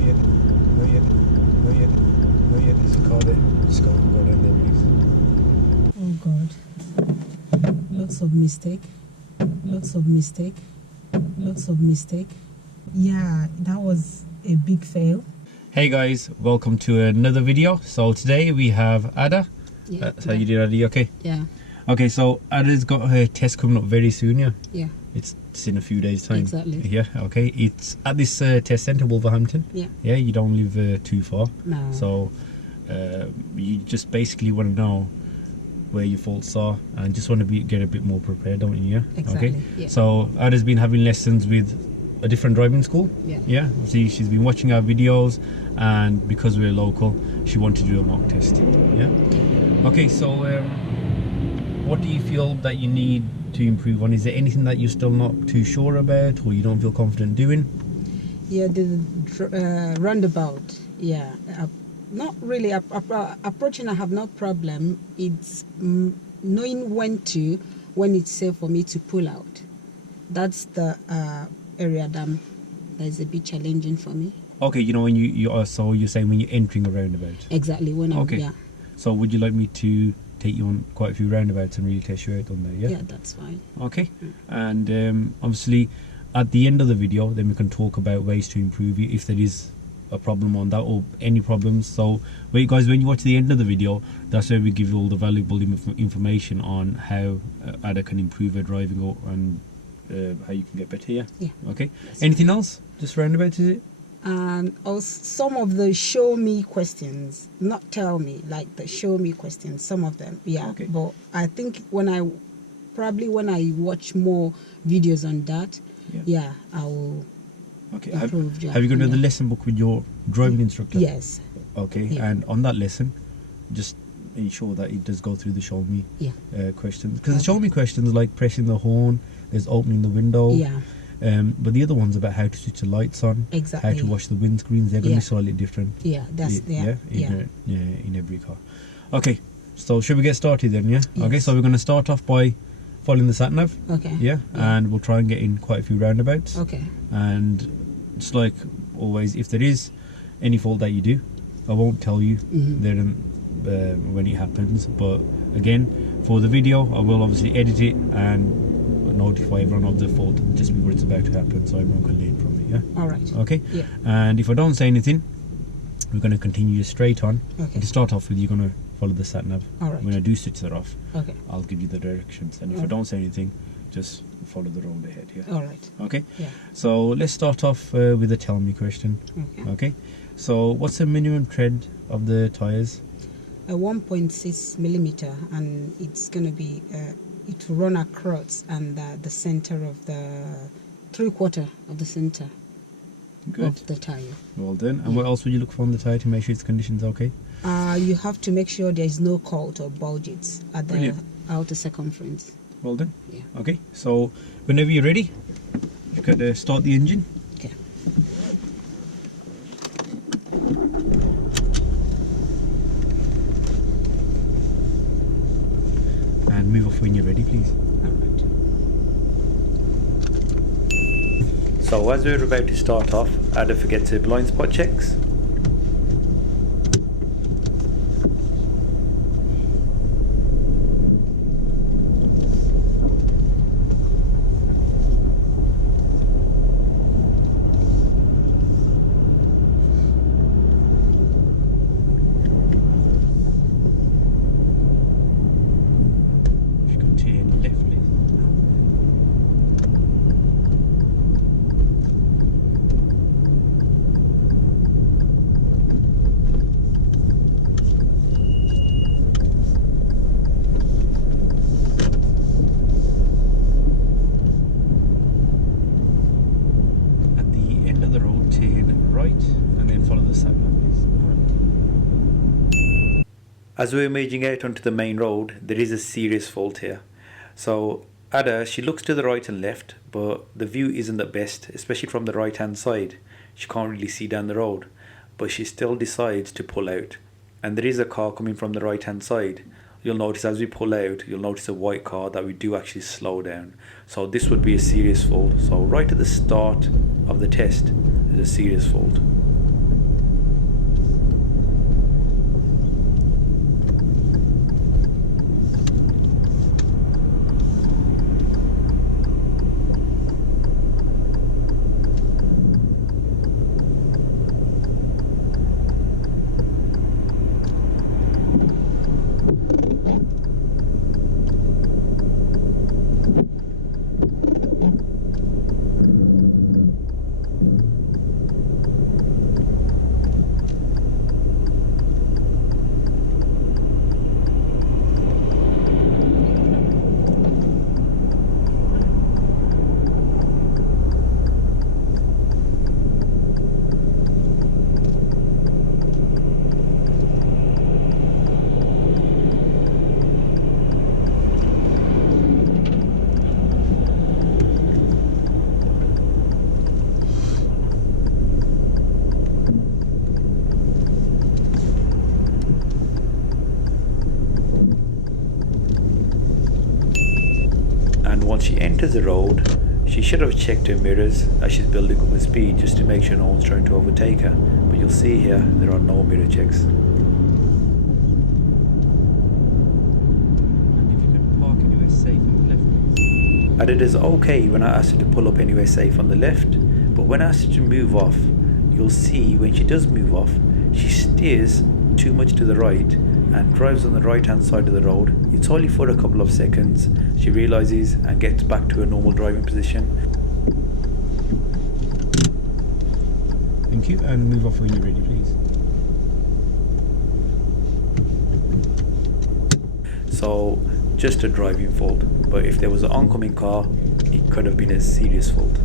yet. There's a car there. Just go down there, please. Oh God. Lots of mistake. Yeah, that was a big fail. Hey guys, welcome to another video. So today we have Ada. How you doing, Ada? You okay? Yeah. Okay, so Ada's got her test coming up very soon, yeah? Yeah. It's in a few days' time. Exactly. Yeah, okay. It's at this test centre, Wolverhampton. Yeah. Yeah, you don't live too far. No. So you just basically want to know where your faults are and just want to get a bit more prepared, don't you? Yeah. Exactly. Okay. Yeah. So Ada's been having lessons with a different driving school. Yeah. Yeah. See, she's been watching our videos, and because we're local, she wanted to do a mock test. Yeah. Okay. So what do you feel that you need to improve on? Is there anything that you're still not too sure about, or you don't feel confident doing? Yeah, the roundabout. Yeah. Not really approaching. I have no problem. It's knowing when it's safe for me to pull out. That's the area that is a bit challenging for me. Okay, you know, when you're saying when you're entering a roundabout. Exactly. When I'm, okay. Yeah. So would you like me to take you on quite a few roundabouts and really test you out on there? Yeah. Yeah, that's fine. Okay. And obviously, at the end of the video, then we can talk about ways to improve it if there is a problem on that or any problems. So wait guys, when you watch the end of the video, that's where we give you all the valuable information on how Ada can improve her driving and how you can get better. Yeah. Okay. Yes. Anything else? Just roundabouts, is it? And also some of the show me questions, not tell me, like the show me questions, some of them. Yeah. Okay. But I think when I watch more videos on that, yeah, I will. Okay. Have you got another lesson book with your driving instructor? Yes. Okay. Yeah. And on that lesson, just ensure that it does go through the show me questions, because the show me questions like pressing the horn, there's opening the window. Yeah. But the other one's about how to switch the lights on, exactly, how to wash the windscreens. They're going to be slightly different. Yeah, that's in every car. Okay, so should we get started then? Yeah. Yes. Okay, so we're going to start off by following the sat nav. Okay. Yeah, and we'll try and get in quite a few roundabouts. Okay. And just like always, if there is any fault that you do, I won't tell you when it happens. But again, for the video, I will obviously edit it and notify everyone of the fault just before it's about to happen, so everyone can learn from it. Yeah. All right. Okay. Yeah. And if I don't say anything, we're going to continue straight on. Okay. To start off with, you're going to follow the sat nav. All right. When I do switch that off, okay, I'll give you the directions, and if I don't say anything, just follow the road ahead. Yeah. All right. Okay. Yeah. So let's start off with a tell me question. Okay. Okay. So what's the minimum tread of the tires? A 1.6 millimeter, and it's going to be it will run across and the center of the 3/4 of the center. Good. Of the tire. Well done. And what else would you look for on the tire to make sure its condition's okay? You have to make sure there is no cut or bulges at the outer circumference. Well done. Yeah. Okay, so whenever you're ready, you can start the engine. Okay. And move off when you're ready, please. All right. So as we're about to start off, Ada forget to blind spot checks. As we're merging out onto the main road, there is a serious fault here. So Ada, she looks to the right and left, but the view isn't the best, especially from the right hand side. She can't really see down the road, but she still decides to pull out. And there is a car coming from the right hand side. You'll notice as we pull out, you'll notice a white car that we do actually slow down. So this would be a serious fault. So right at the start of the test, there's a serious fault. enters the road, she should have checked her mirrors as she's building up her speed just to make sure no one's trying to overtake her. But you'll see here, there are no mirror checks. And if you could park anywhere safe on the left, please. And it is okay when I asked her to pull up anywhere safe on the left, but when I asked her to move off, you'll see when she does move off, she steers too much to the right and drives on the right hand side of the road. It's only for a couple of seconds. She realizes and gets back to her normal driving position. Thank you, and move off when you're ready, please. So just a driving fault, but if there was an oncoming car, it could have been a serious fault.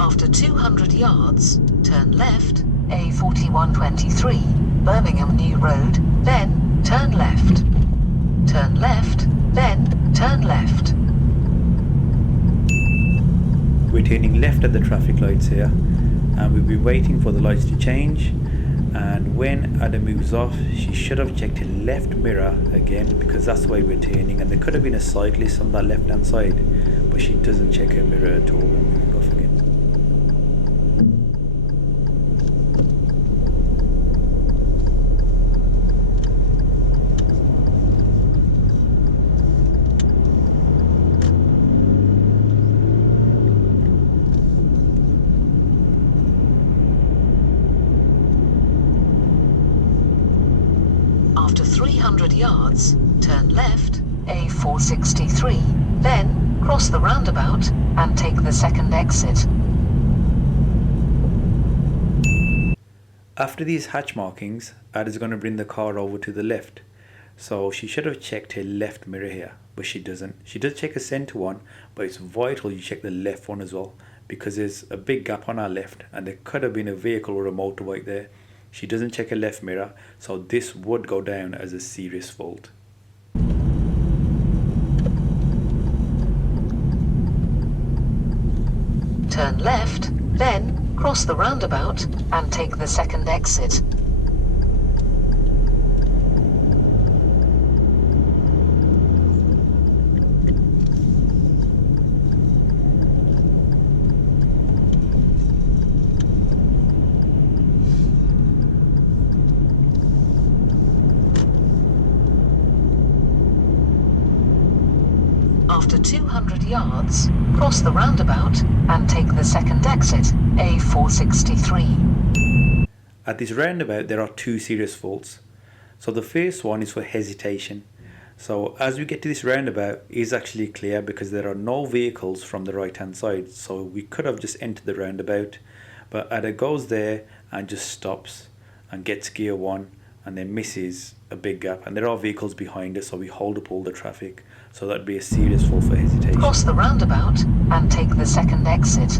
After 200 yards, turn left, A4123, Birmingham New Road, then turn left. Turn left, then turn left. We're turning left at the traffic lights here, and we'll be waiting for the lights to change. And when Ada moves off, she should have checked her left mirror again, because that's the way we're turning, and there could have been a cyclist on that left hand side, but she doesn't check her mirror at all when moving off again. After 300 yards, turn left, A463, then cross the roundabout and take the second exit. After these hatch markings, Ada's going to bring the car over to the left. So she should have checked her left mirror here, but she doesn't. She does check a center one, but it's vital you check the left one as well, because there's a big gap on our left and there could have been a vehicle or a motorbike there. She doesn't check her left mirror, so this would go down as a serious fault. Turn left, then cross the roundabout and take the second exit. After 200 yards, cross the roundabout and take the second exit, A463. At this roundabout, there are two serious faults. So the first one is for hesitation. So as we get to this roundabout, it is actually clear because there are no vehicles from the right hand side. So we could have just entered the roundabout, but Ada goes there and just stops and gets gear one and then misses a big gap. And there are vehicles behind us, so we hold up all the traffic. So that'd be a serious fault for hesitation. Cross the roundabout and take the second exit.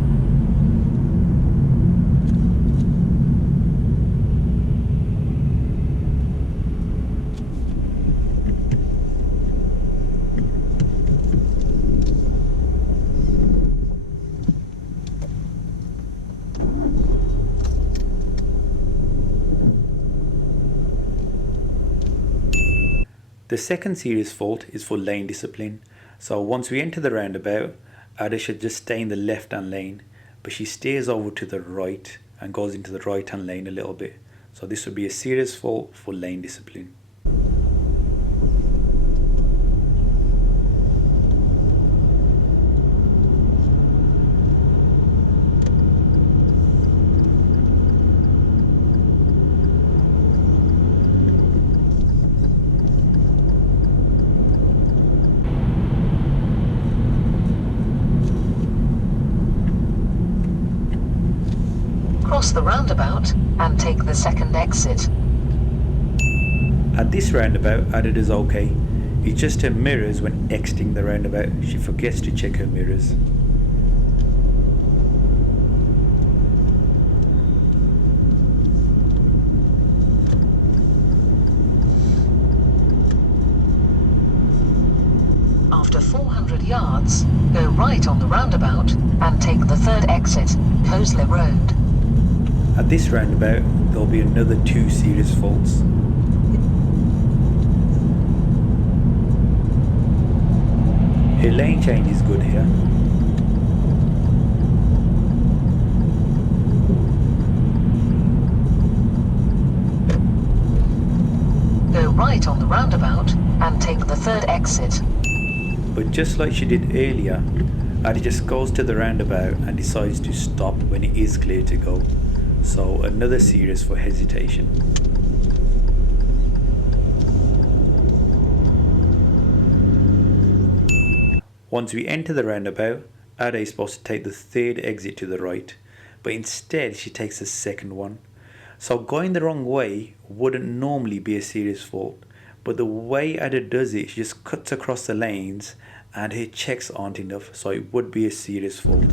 The second serious fault is for lane discipline. So once we enter the roundabout, Ada should just stay in the left hand lane, but she steers over to the right and goes into the right hand lane a little bit. So this would be a serious fault for lane discipline. Cross the roundabout and take the second exit. At this roundabout, Ada does okay. It's just her mirrors when exiting the roundabout. She forgets to check her mirrors. After 400 yards, go right on the roundabout and take the third exit, Cosley Road. At this roundabout, there'll be another 2 serious faults. Her lane change is good here. Go right on the roundabout and take the third exit. But just like she did earlier, Ada just goes to the roundabout and decides to stop when it is clear to go. So another serious for hesitation. Once we enter the roundabout, Ada is supposed to take the third exit to the right, but instead she takes the second one. So going the wrong way wouldn't normally be a serious fault, but the way Ada does it, she just cuts across the lanes and her checks aren't enough, so it would be a serious fault.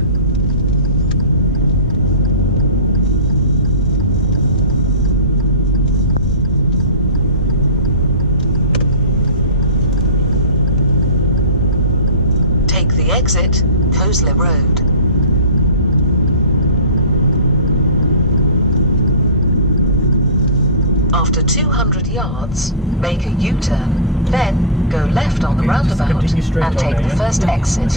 Take the exit, Cosley Road. After 200 yards, make a U-turn, then go left on the roundabout continue straight and on take there, the yeah? first exit.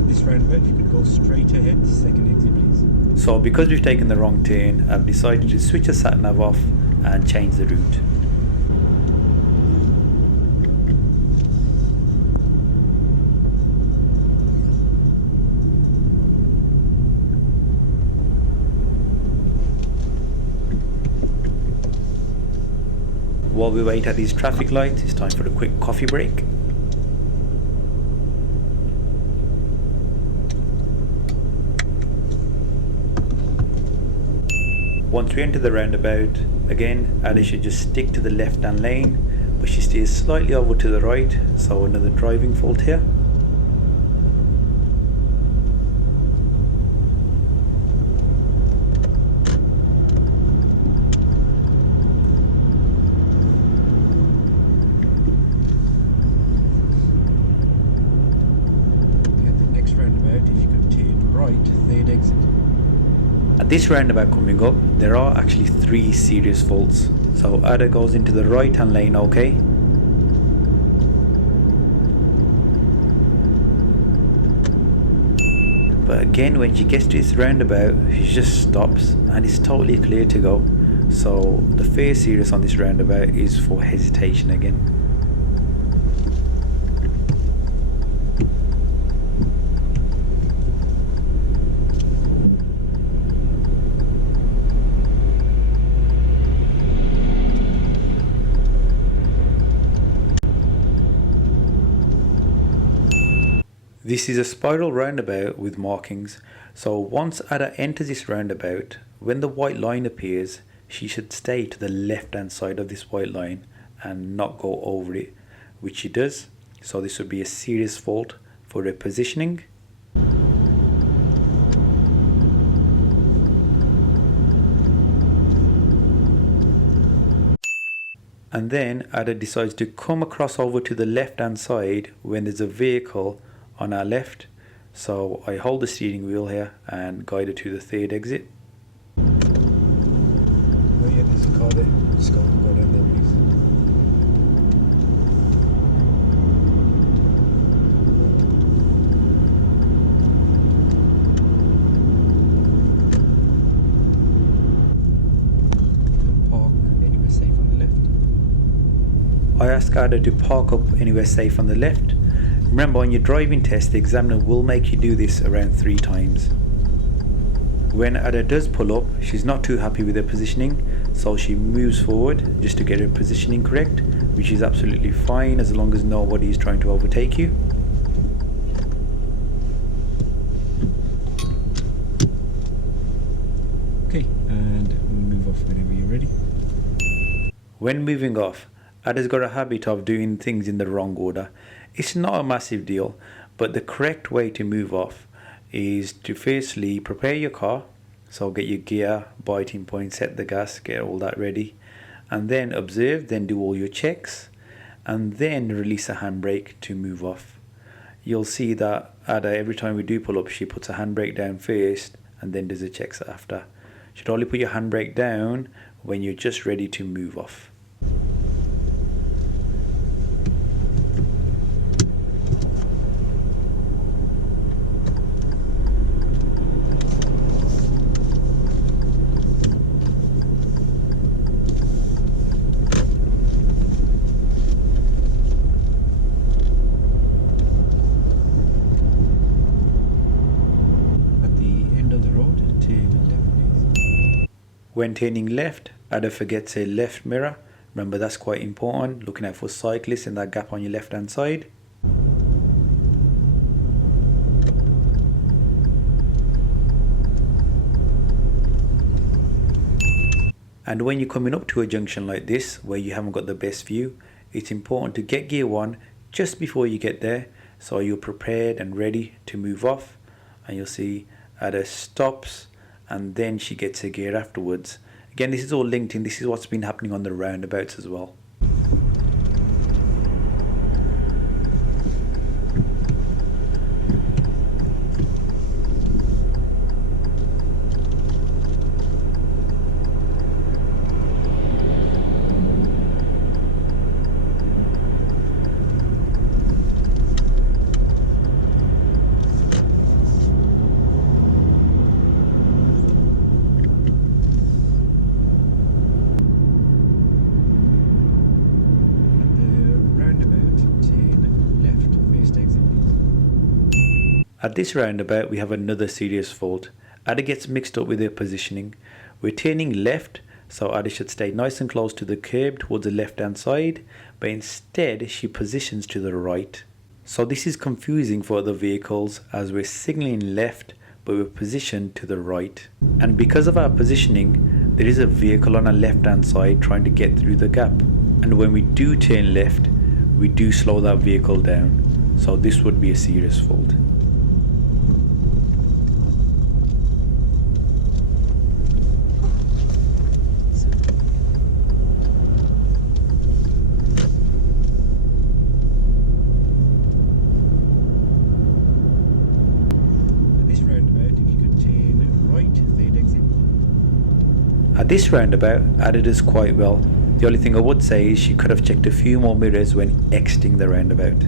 At this roundabout, if you could go straight ahead, second exit please. So because we've taken the wrong turn, I've decided to switch the sat nav off and change the route. While we wait at these traffic lights, it's time for a quick coffee break. Once we enter the roundabout, again, Ada should just stick to the left-hand lane, but she steers slightly over to the right, so another driving fault here. At this roundabout coming up, there are actually 3 serious faults. So Ada goes into the right hand lane, okay. But again, when she gets to this roundabout, she just stops and it's totally clear to go. So the first serious on this roundabout is for hesitation again. This is a spiral roundabout with markings, so once Ada enters this roundabout, when the white line appears, she should stay to the left hand side of this white line and not go over it, which she does, so this would be a serious fault for her positioning. And then Ada decides to come across over to the left hand side when there's a vehicle on our left, so I hold the steering wheel here and guide her to the third exit. Oh yeah, there's a car there. Just go down there please. Park anywhere safe on the left. I ask Ada to park up anywhere safe on the left. Remember, on your driving test, the examiner will make you do this around 3 times. When Ada does pull up, she's not too happy with her positioning, so she moves forward just to get her positioning correct, which is absolutely fine as long as nobody is trying to overtake you. Okay, and move off whenever you're ready. When moving off, Ada's got a habit of doing things in the wrong order. It's not a massive deal, but the correct way to move off is to firstly prepare your car, so get your gear, biting point, set the gas, get all that ready, and then observe, then do all your checks, and then release a handbrake to move off. You'll see that Ada, every time we do pull up, she puts a handbrake down first and then does the checks after. You should only put your handbrake down when you're just ready to move off. When turning left, Ada forgets a left mirror. Remember, that's quite important. Looking out for cyclists in that gap on your left hand side. And when you're coming up to a junction like this, where you haven't got the best view, it's important to get gear 1 just before you get there, so you're prepared and ready to move off. And you'll see Ada stops, and then she gets her gear afterwards. Again, this is all linked in. This is what's been happening on the roundabouts as well. At this roundabout, we have another serious fault. Ada gets mixed up with her positioning. We're turning left, so Ada should stay nice and close to the curb towards the left hand side, but instead she positions to the right. So this is confusing for other vehicles, as we're signalling left, but we're positioned to the right. And because of our positioning, there is a vehicle on our left hand side trying to get through the gap. And when we do turn left, we do slow that vehicle down. So this would be a serious fault. At this roundabout, Ada does quite well. The only thing I would say is she could have checked a few more mirrors when exiting the roundabout.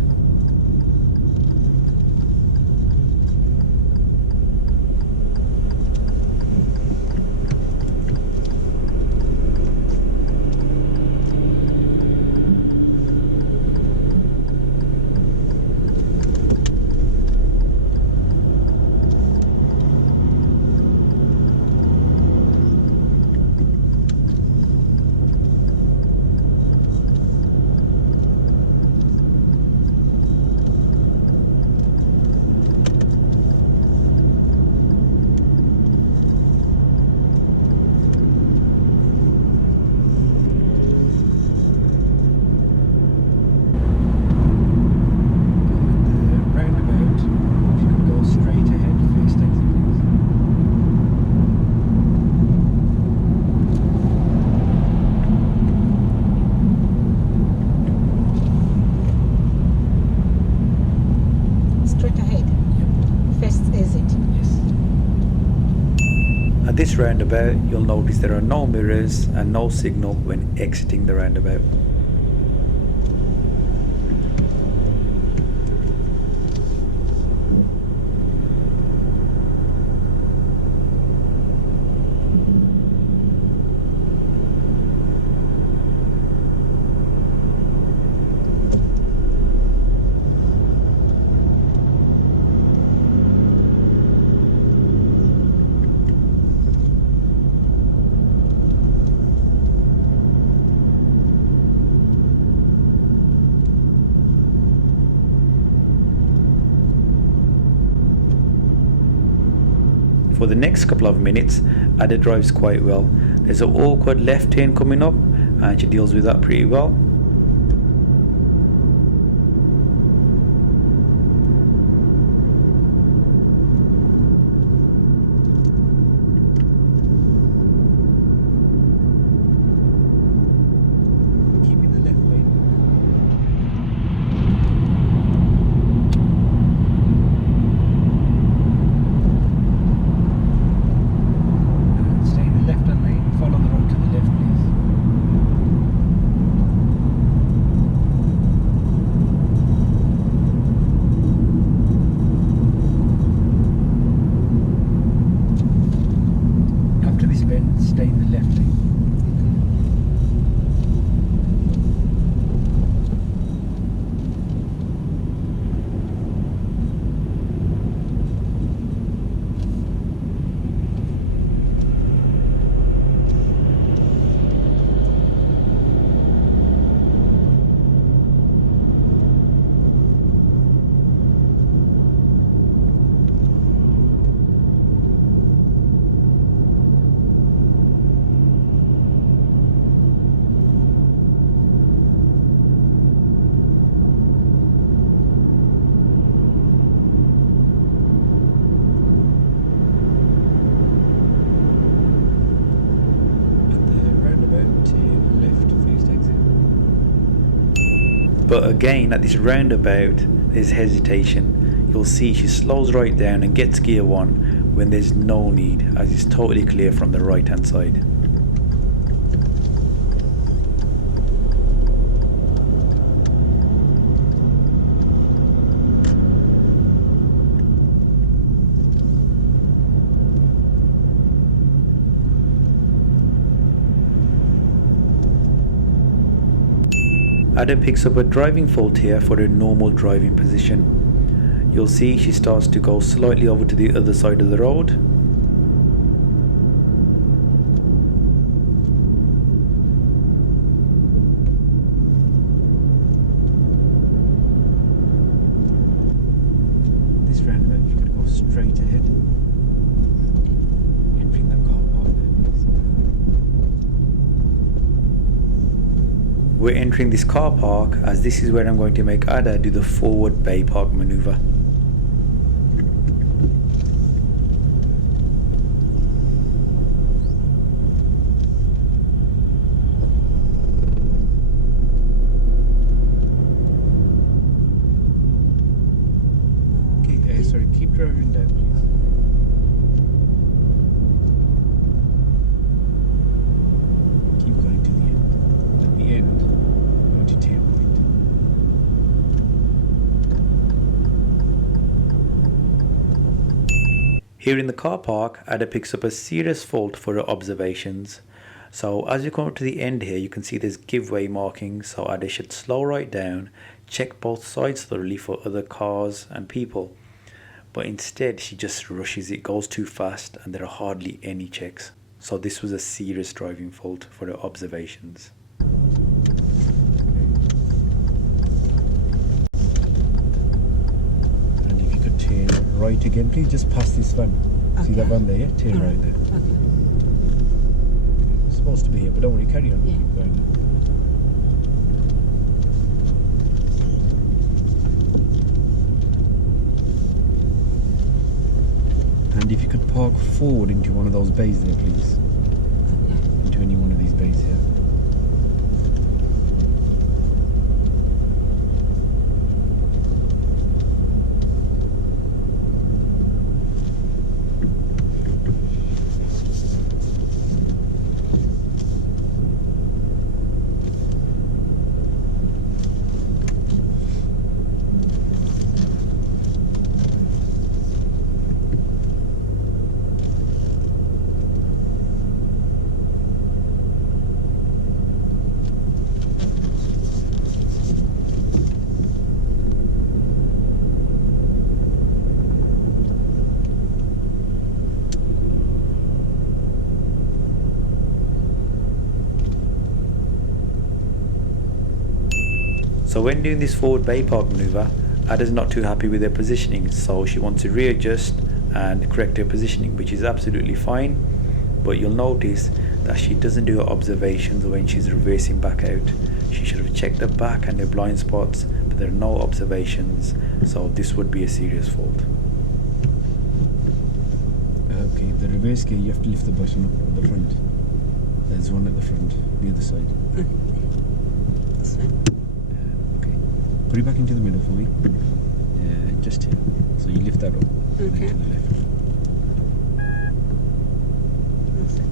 At this roundabout, you'll notice there are no mirrors and no signal when exiting the roundabout. For the next couple of minutes, Ada drives quite well. There's an awkward left turn coming up and she deals with that pretty well. Keeping the left lane. stay in the left lane. But again, at this roundabout, there's hesitation. You'll see she slows right down and gets gear 1 when there's no need, as it's totally clear from the right hand side. Ada picks up a driving fault here for a normal driving position. You'll see she starts to go slightly over to the other side of the road. This roundabout, you could go straight ahead. Entering that car park there, please. We're entering this car park as this is where I'm going to make Ada do the forward bay park maneuver. Okay, sorry, keep driving down, please. Keep going to the end. At the end, going to tail right. Here in the car park, Ada picks up a serious fault for her observations. So as you come up to the end here, you can see there's giveaway markings, so Ada should slow right down, check both sides thoroughly for other cars and people. But instead she just rushes it, goes too fast, and there are hardly any checks. So this was a serious driving fault for her observations. And if you could tail right again, please, just past this van. See that van there, yeah? Tail right there. Okay. It's supposed to be here, but don't worry, carry on. Yeah. Keep going. And if you could park forward into one of those bays there, please. Into any one of these bays here. So when doing this forward bay park maneuver, Ada's not too happy with her positioning, so she wants to readjust and correct her positioning, which is absolutely fine. But you'll notice that she doesn't do her observations when she's reversing back out. She should have checked her back and her blind spots, but there are no observations, so this would be a serious fault. Okay, the reverse gear, you have to lift the button up at the front. There's one at the front, the other side. That's fine. Okay. Put it back into the middle for me. Just here. So you lift that up. And Okay. then to the left. That's it.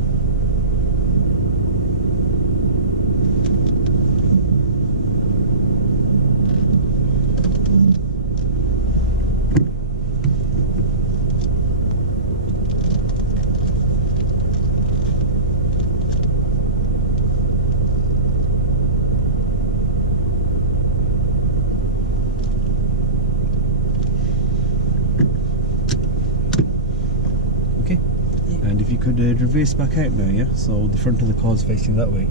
could reverse back out now, yeah? So the front of the car's facing that way,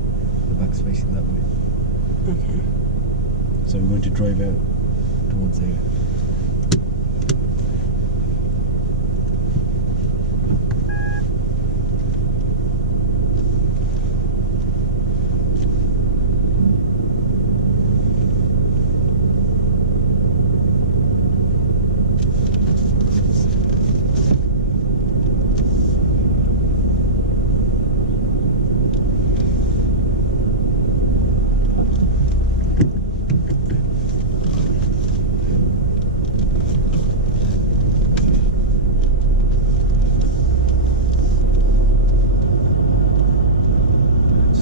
the back's facing that way. Okay. So we're going to drive out towards there.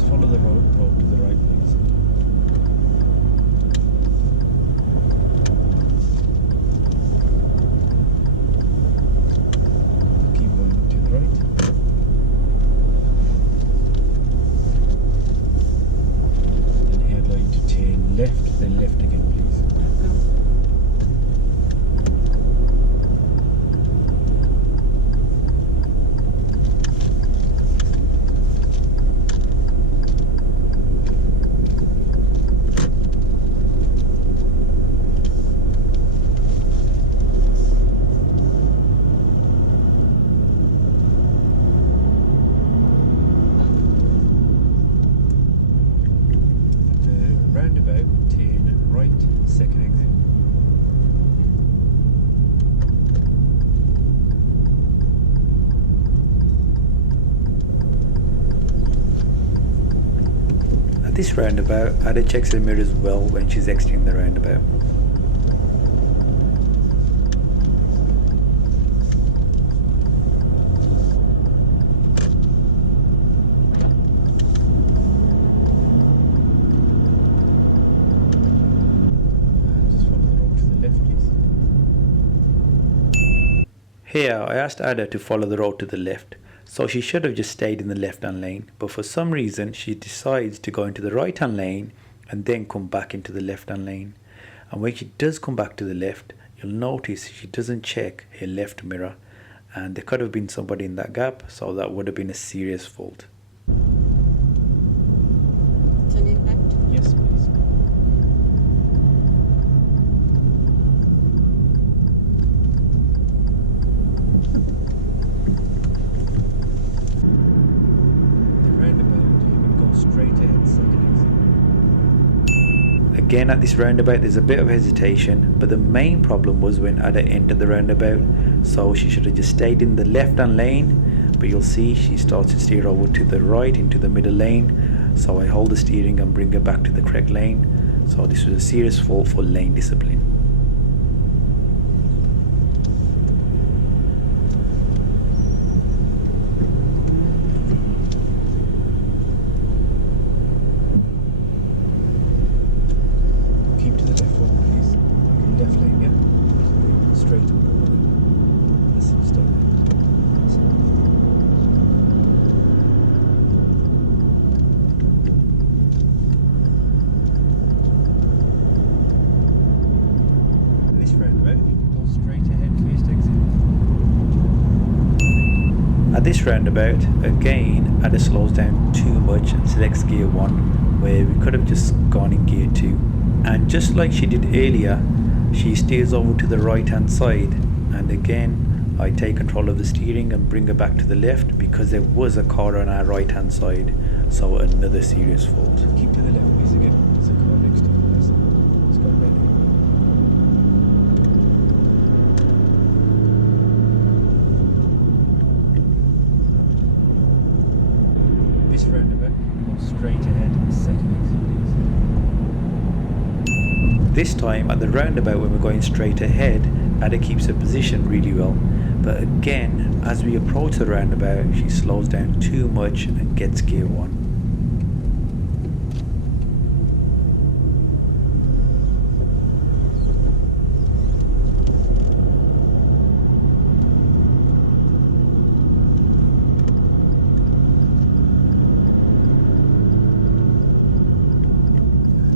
Follow the road to the right, please. Keep going to the right. Then headlight to turn left, then left again, please. Roundabout, turn right, second exit. At this roundabout, Ada checks the mirrors well when she's exiting the roundabout. Just follow the road to the left, please. Here, I asked Ada to follow the road to the left, so she should have just stayed in the left-hand lane, but for some reason she decides to go into the right-hand lane and then come back into the left-hand lane. And when she does come back to the left, you'll notice she doesn't check her left mirror, and there could have been somebody in that gap, so that would have been a serious fault. Turn it left. Yes, please. The roundabout, you would go straight ahead, second exit. Again, at this roundabout there's a bit of hesitation, but the main problem was when Ada entered the roundabout, so she should have just stayed in the left-hand lane, but you'll see she starts to steer over to the right into the middle lane, so I hold the steering and bring her back to the correct lane. So this was a serious fault for lane discipline. Keep to the left one, please. Okay, left lane, yeah? So straight over the lane. Listen, stop there. This roundabout, you can go straight ahead, first exit. At this roundabout, again, Ada slows down too much and selects gear 1, where we could have just gone in gear 2. And just like she did earlier, she steers over to the right hand side, and again I take control of the steering and bring her back to the left because there was a car on our right hand side, so another serious fault. Keep to the left, please, again. There's a car next to you. It's going back. This roundabout, go straight ahead, second exit, please. This time at the roundabout when we're going straight ahead, Ada keeps her position really well, but again as we approach the roundabout she slows down too much and gets gear 1.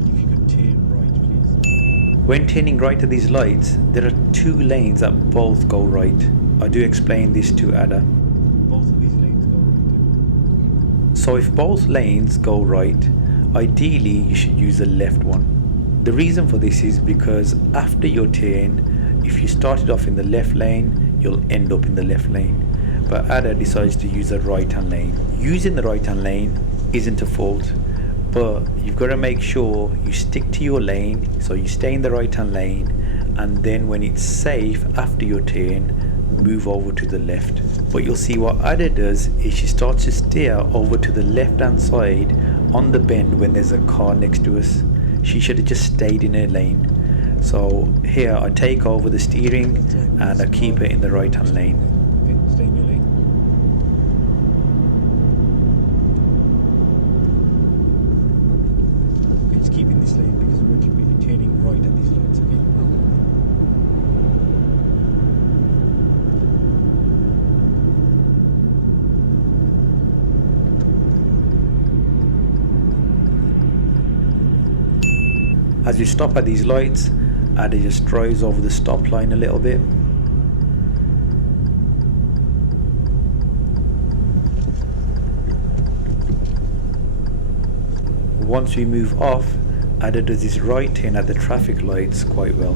If you could turn right, please. When turning right at these lights, there are 2 lanes that both go right. I do explain this to Ada. Both of these lanes go right. So if both lanes go right, ideally you should use the left one. The reason for this is because after your turn, if you started off in the left lane, you'll end up in the left lane. But Ada decides to use the right hand lane. Using the right hand lane isn't a fault, but you've got to make sure you stick to your lane, so you stay in the right hand lane, and then when it's safe after your turn, move over to the left. But you'll see what Ada does is she starts to steer over to the left hand side on the bend when there's a car next to us. She should have just stayed in her lane. So here I take over the steering and I keep her in the right hand lane. Okay, stay in your lane. Okay, just keep in this lane because we're going to be turning right at these lights, okay? As we stop at these lights, Ada just drives over the stop line a little bit. Once we move off, Ada does this right turn at the traffic lights quite well.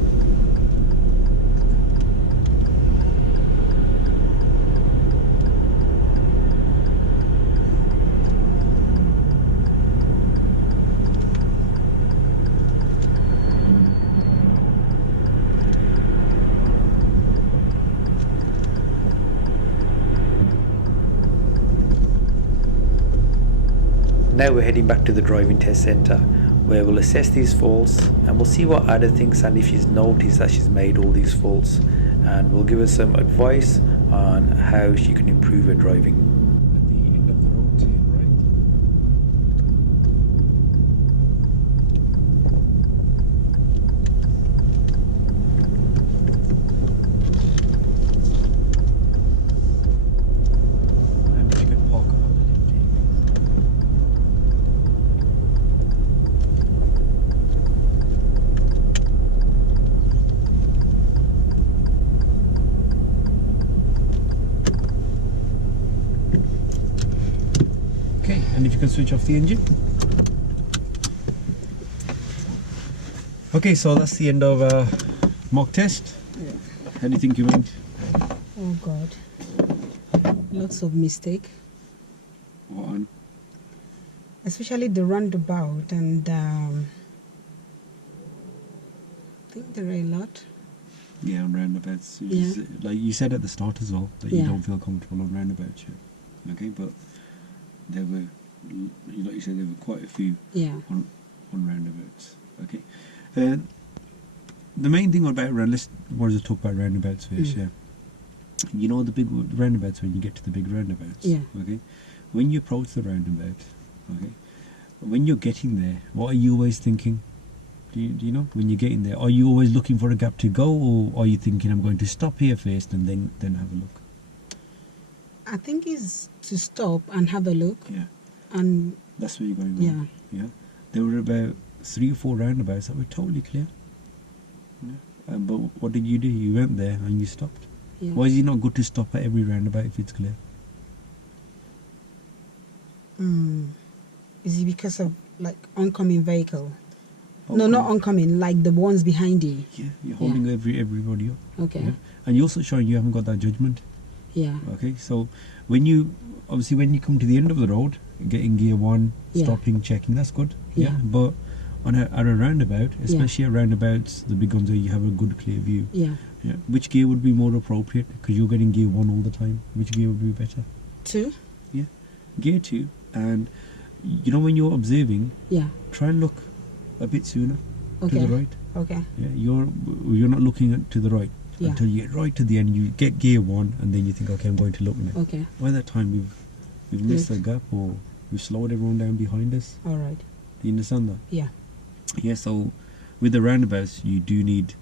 Now we're heading back to the driving test centre, where we'll assess these faults and we'll see what Ada thinks and if she's noticed that she's made all these faults, and we'll give her some advice on how she can improve her driving. At the end of the road, turn right. And if you could park up on the left here, okay, and if you can switch off the engine. Okay, so that's the end of mock test. Yeah. How do you think you went? Oh God, lots of mistake, What on? especially the roundabout, and I think there are a lot. Yeah, on roundabouts. Yeah. Like you said at the start as well, that you Yeah. don't feel comfortable on roundabouts. Yeah. Okay, but there were, like you said, there were quite a few Yeah. on roundabouts. Okay. The main thing about let's just talk about roundabouts first. Mm. Yeah. You know the big roundabouts when you get to the big roundabouts. Yeah. Okay. When you approach the roundabout, okay, when you're getting there, what are you always thinking? Do you know when you're getting there? Are you always looking for a gap to go, or are you thinking I'm going to stop here first and then have a look? I think it's to stop and have a look, Yeah. and That's where you're going yeah, wrong. Yeah. There were about 3 or 4 roundabouts that were totally clear. Yeah. But what did you do? You went there and you stopped. yeah. Why is it not good to stop at every roundabout if it's clear? Is it because of like oncoming vehicle? No, Okay. not oncoming, like the ones behind you. Yeah, you're holding everybody up. Okay. Yeah. And you're also showing you haven't got that judgment. Yeah. Okay, so when you come to the end of the road, getting gear 1, Yeah. stopping, checking, that's good. Yeah. But at a roundabout, especially at roundabouts, the big ones where you have a good clear view. Yeah. Yeah. Which gear would be more appropriate? Because you're getting gear 1 all the time. Which gear would be better? 2. Gear 2. And you know when you're observing, Yeah. try and look a bit sooner Okay. to the right. Okay. Yeah, you're not looking to the right Yeah. until you get right to the end. You get gear 1, and then you think, okay, I'm going to look now. Okay. By that time, we've missed Yes. the gap, or we've slowed everyone down behind us. All right. Do you understand that? Yeah. Yeah. So with the roundabouts, you do need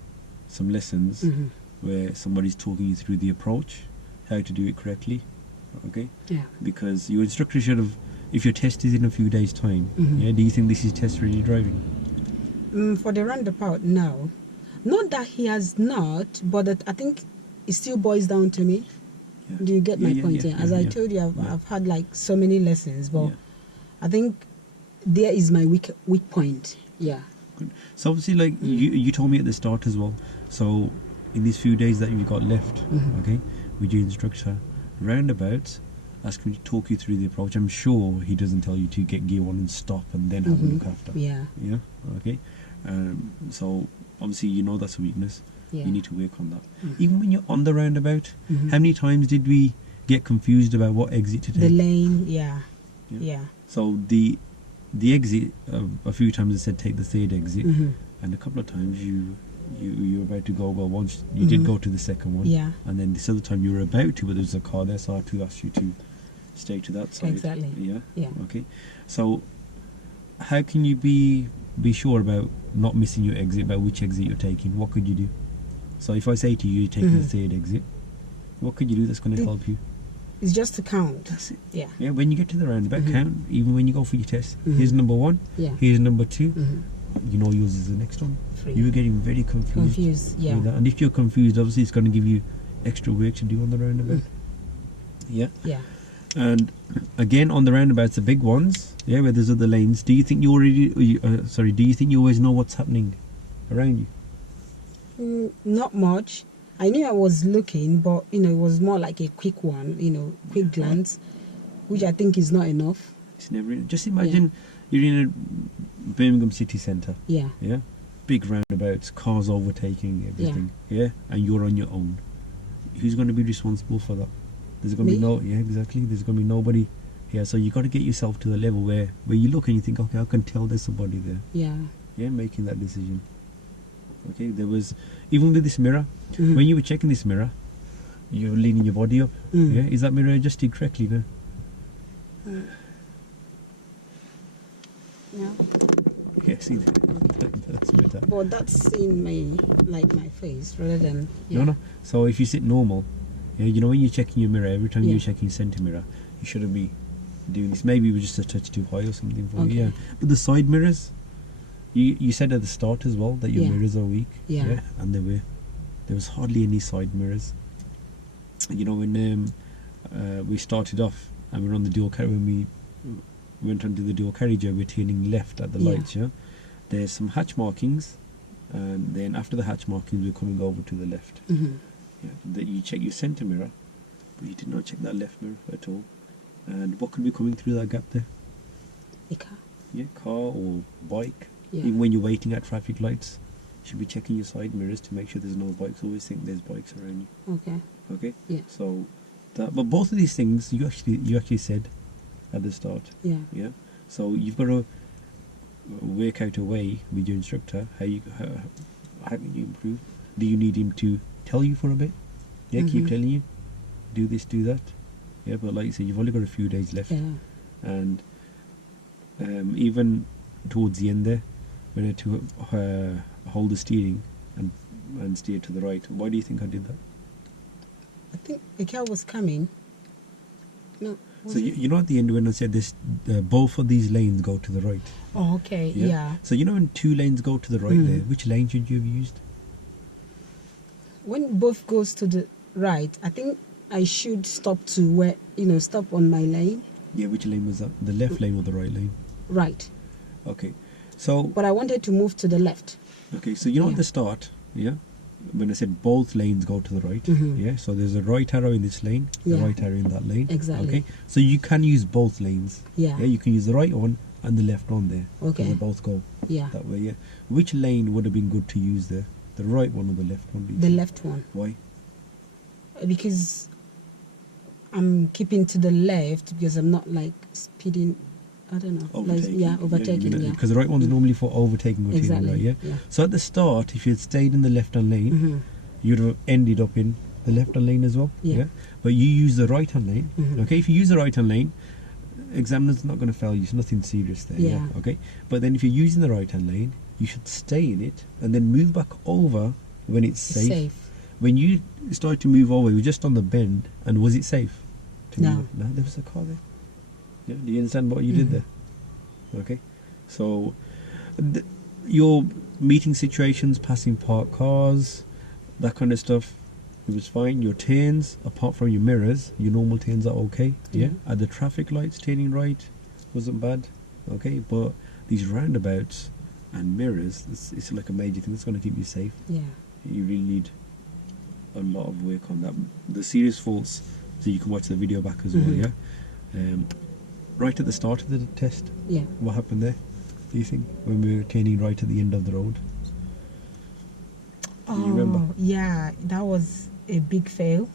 some lessons Mhm. where somebody's talking you through the approach, how to do it correctly. Okay. Yeah. Because your instructor should have. If your test is in a few days' time, Mhm. yeah, do you think this is test-ready driving? For the roundabout, no. Not that he has not, but that I think it still boils down to me. Yeah. Do you get my point? Yeah. As I told you, yeah. I've had like so many lessons, but Yeah. I think there is my weak point. Yeah. Good. So obviously, like you told me at the start as well. So in these few days that you've got left, okay, with your instructor, roundabouts, ask him to talk you through the approach. I'm sure he doesn't tell you to get gear on and stop and then have a look after. Yeah. Yeah. Okay. So obviously you know that's a weakness. Yeah. You need to work on that. Even when you're on the roundabout, how many times did we get confused about what exit to take? The lane. Yeah. Yeah. Yeah. So the exit, a few times it said take the third exit, Mm-hmm. and a couple of times you were about to go once. You did go to the second one, Yeah. and then this other time you were about to, but there was a car there, so I had to ask you to stay to that side. Exactly. Yeah. Yeah. Okay. So how can you be sure about not missing your exit, about which exit you're taking? What could you do? So if I say to you, you're taking the third exit, what could you do that's going to The- help you? It's just to count. That's it. Yeah. Yeah, when you get to the roundabout, count. Even when you go for your test, here's number one. Yeah. Here's number two. Mm-hmm. You know yours is the next one. Three. You were getting very confused. Yeah. With that. And if you're confused, obviously it's going to give you extra work to do on the roundabout. Yeah. Yeah. And again, on the roundabouts, the big ones, yeah, where there's other lanes. Do you think you already? Do you think you always know what's happening around you? Not much. I knew I was looking, but it was more like a quick one, quick glance, which I think is not enough. It's never. Just imagine you're in a Birmingham city centre. Yeah. Yeah, big roundabouts, cars overtaking everything. Yeah, and you're on your own. Who's going to be responsible for that? There's going to be Me? no. Yeah, exactly. There's going to be nobody here. So you got to get yourself to the level where you look and you think, okay, I can tell there's somebody there. Yeah. Yeah, making that decision. Okay, there was even with this mirror. Mhm. When you were checking this mirror, you were leaning your body up. Mm. Yeah, is that mirror adjusted correctly now? Yeah. Yeah, see, that's better. But that's seeing my face rather than. Yeah. No. So if you sit normal, yeah, when you're checking your mirror, every time Yeah. you're checking center mirror, you shouldn't be doing this. Maybe it was just a touch too high or something for you. Yeah. Okay. But the side mirrors, you said at the start as well that your Yeah. mirrors are weak. Yeah. And there was hardly any side mirrors. When we started off and we were on the dual carriage, when we went onto the dual carriage, we're turning left at the Yeah. lights. Yeah. There's some hatch markings, and then after the hatch markings, we're coming over to the left. Mhm. Yeah, that you check your centre mirror, but you did not check that left mirror at all. And what could be coming through that gap there? A car. Yeah, car or bike. Yeah. Even when you're waiting at traffic lights, you should be checking your side mirrors to make sure there's no bikes. Always think there's bikes around you. Okay. Okay. Yeah. So, but both of these things you actually said at the start. Yeah. Yeah. So you've got to work out a way with your instructor how can you improve. Do you need him to tell you for a bit? Yeah, keep Mhm. telling you, do this, do that. Yeah, but like you said, you've only got a few days left, Yeah. and even towards the end there, when I had to hold the steering and steer to the right. Why do you think I did that? I think a car was coming. No. So you know at the end when I said this, both of these lanes go to the right. Oh, okay. Yeah. So when two lanes go to the right Mm. there, which lane should you have used? When both goes to the right, I think I should stop to where stop on my lane. Yeah, which lane was that? The left lane or the right lane? Right. Okay. So But I wanted to move to the left. okay, so Yeah. at the start, yeah, when I said both lanes go to the right, Mhm. yeah, so there's a right arrow in this lane, Yeah. a right arrow in that lane. Exactly. Okay, so you can use both lanes. Yeah. Yeah, you can use the right one and the left one there. 'cause Okay. They both go Yeah. that way. Yeah. Which lane would have been good to use there? The right one or the left one? do you The think? left one. Why? Because I'm keeping to the left because I'm not like speeding. I don't know. Overtaking. Like, overtaking. Yeah. Because the right one's normally for overtaking or turning Exactly. right. Yeah. Yeah. So at the start, if you had stayed in the left-hand lane, Mhm. you'd have ended up in the left-hand lane as well. Yeah. But you use the right-hand lane. Mhm. Okay. If you use the right-hand lane, examiner's not going to fail you. It's nothing serious there. Yeah. Okay. But then if you're using the right-hand lane, you should stay in it and then move back over when it's safe. When you started to move over, you were just on the bend, and was it safe? No. No, there was a car there. Yeah. Do you understand what you did Mhm. there? Okay. So, your meeting situations, passing parked cars, that kind of stuff, it was fine. Your turns, apart from your mirrors, your normal turns are okay. Yeah. Mhm. Are the traffic lights turning right? wasn't bad. Okay, but these roundabouts and mirrors, it's like a major thing that's going to keep you safe. Yeah. You really need a lot of work on that. The serious faults, so you can watch the video back as well. Mhm. Yeah. Right at the start of the test, Yeah. what happened there? Do you think when we were turning right at the end of the road? Do you remember? Yeah, that was a big fail.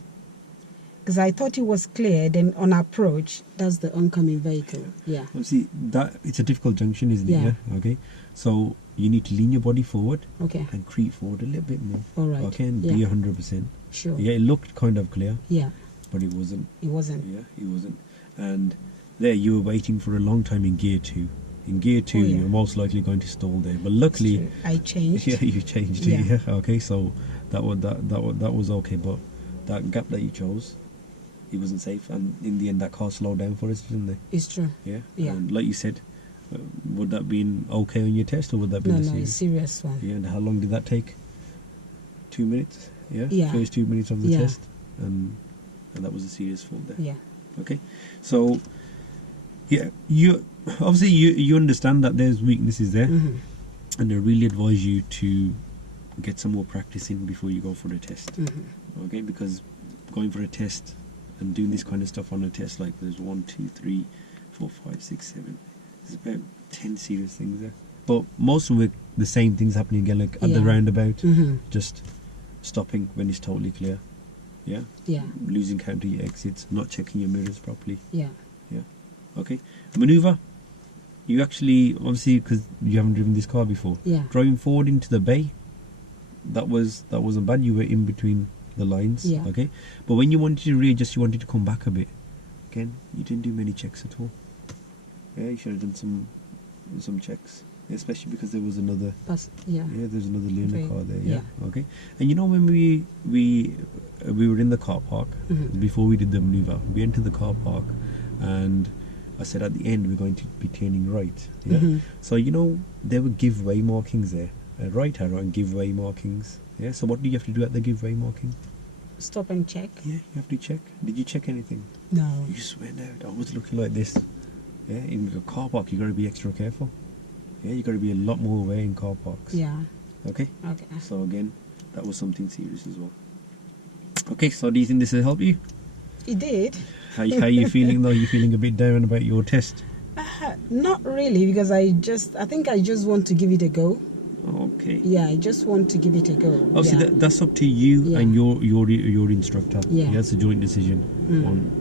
Because I thought it was clear, then on approach, that's the oncoming vehicle. Yeah. Obviously, that it's a difficult junction, isn't Yeah. it? Yeah. Okay. So you need to lean your body forward Okay. and creep forward a little bit more. All right. Okay, and Yeah. be 100%. Sure. Yeah, it looked kind of clear, Yeah. but it wasn't. It wasn't. Yeah, it wasn't. And there you were waiting for a long time in gear 2. In gear 2, Oh, yeah. you're most likely going to stall there. But luckily, It's true. I changed. yeah, you changed it. Yeah. Yeah. Okay, so that was okay. But that gap that you chose, it wasn't safe. And in the end, that car slowed down for us, didn't they? It's true. Yeah. Yeah. And like you said, would that been okay on your test, or would that be No, a no, serious? it's serious one. Yeah. And how long did that take? 2 minutes. Yeah. Yeah. First 2 minutes of the Yeah. test, and that was a serious fault there. Yeah. Okay, so yeah, you obviously you understand that there's weaknesses there, Mhm. and I really advise you to get some more practice in before you go for the test. Mhm. Okay, because going for a test and doing this kind of stuff on a test, like there's 1, 2, 3, 4, 5, 6, 7, there's about 10 serious things there. But most of it, the same things happening again, like at the Yeah. roundabout, Mhm. just stopping when it's totally clear. Yeah, Yeah. losing count of your exits, not checking your mirrors properly. Yeah. Yeah. Okay. Maneuver. You actually, obviously, because you haven't driven this car before, Yeah. driving forward into the bay, that wasn't bad. You were in between the lines. Yeah. Okay. But when you wanted to readjust, you wanted to come back a bit. Again, you didn't do many checks at all. Yeah, you should have done some checks, especially because there was another. Yeah. Yeah, there's another Luna Okay. car there. Yeah. Okay. And you know when we were in the car park Mhm. before we did the maneuver, we entered the car park, and I said at the end we're going to be turning right. Yeah. Mhm. So you know there were give way markings there, right arrow and give way markings. Yeah. So what do you have to do at the give way marking? Stop and check. Yeah, you have to check. Did you check anything? No. You just went out. I was looking like this. Yeah. In the car park, you got to be extra careful. Yeah, you got to be a lot more aware in car parks. Yeah. Okay. Okay. So again, that was something serious as well. Okay, so do you think this will help you? It did. How are you feeling though? You feeling a bit down about your test? Not really, because I think I just want to give it a go. Okay. Yeah, I just want to give it a go. Obviously, Yeah. that's up to you Yeah. and your instructor. Yeah. It's a joint decision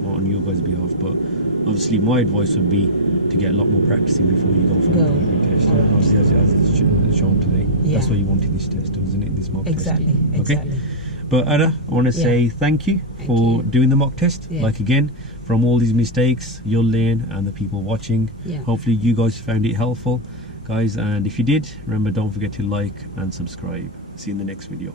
on your guys' behalf. But obviously, my advice would be to get a lot more practicing before you go for Go. the driving test. Alright. Obviously, as it's shown today, Yeah. that's why you wanted this test, wasn't it? This mock Exactly. test. Okay. Exactly. But Ada, I want to Yeah. say thank you Thank for you. doing the mock test. Yeah. Like again, from all these mistakes, you'll learn, and the people watching. Yeah. Hopefully, you guys found it helpful, guys. And if you did, remember, don't forget to like and subscribe. See you in the next video.